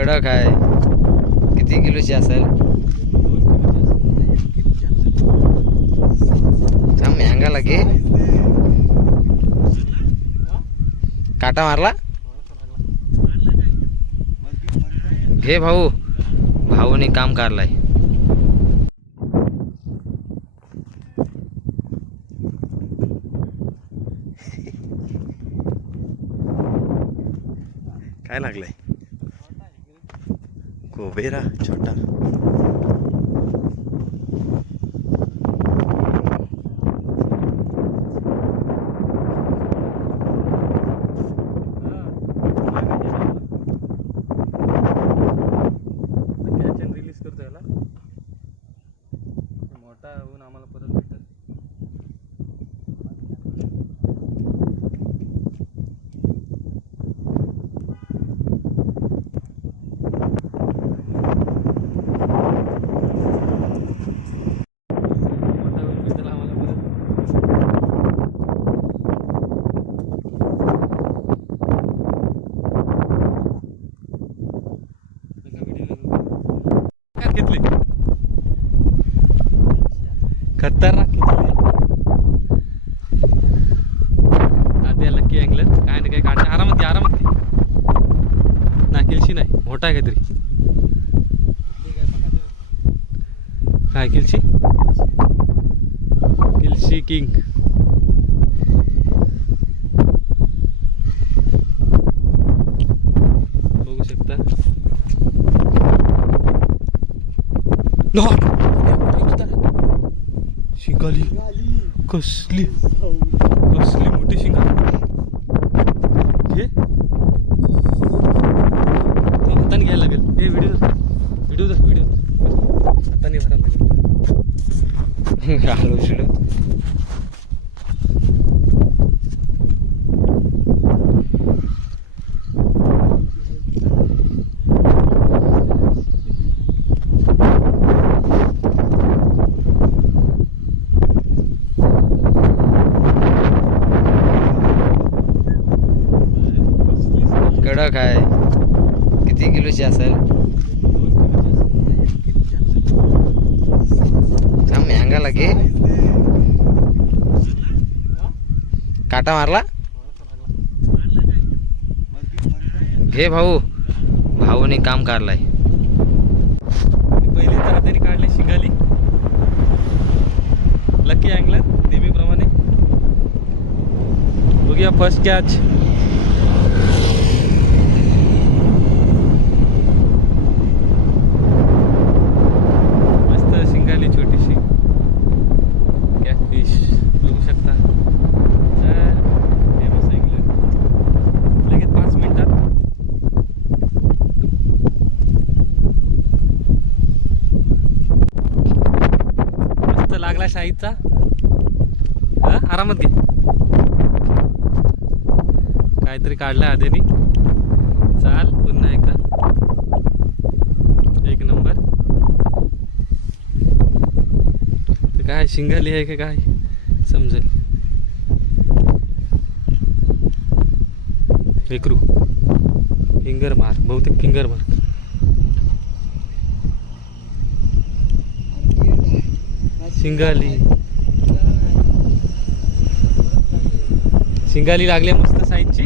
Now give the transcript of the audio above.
कडक आहे. किती किलोची असेल? थांब म्यांगा लागे काटा मारला? घे भाऊ. भाऊने काम काढलाय. काय लागलंय? Coveira, tchau, tchau. खतरनाक घेतले आद्या लक्की अँगल काय नाही काय काढते. आरामात घे आरामात घे. नाही किलशी नाही. मोठा आहे काहीतरी. काय किलशी? किलशी किंग. बघू शकता. नॉट शिंगाली. कसली? कसली मोठी शिंगा हे तो हाताने घ्यायला लागेल. हे व्हिडिओ व्हिडिओ दा व्हिडिओ हाताने भरायला लागेल. कडक आहे. किती किलोची असेल? थांब म्यांगा लागे काटा मारला? घे भाऊ. भाऊने काम काढलाय. पहिली तर हाताने काढले शिंगाली. लकी अँगलर नेहमीप्रमाणे. बघूया फर्स्ट कॅच मस्त शिंगाली छोटीशी कॅटफिश बघू शकता फेमस अँगलर लगेच पाच मिनिटात मस्त लागला शाहीदचा. हा आरामात घे. काहीतरी काढलंय आधीनी चाल पुन्हा एकदा. एक नंबर. काय शिंगाली आहे का काय? समजेल. एकरू फिंगर मार बहुतेक फिंगर मार शिंगाली. शिंगाली लागले मस्त साईजची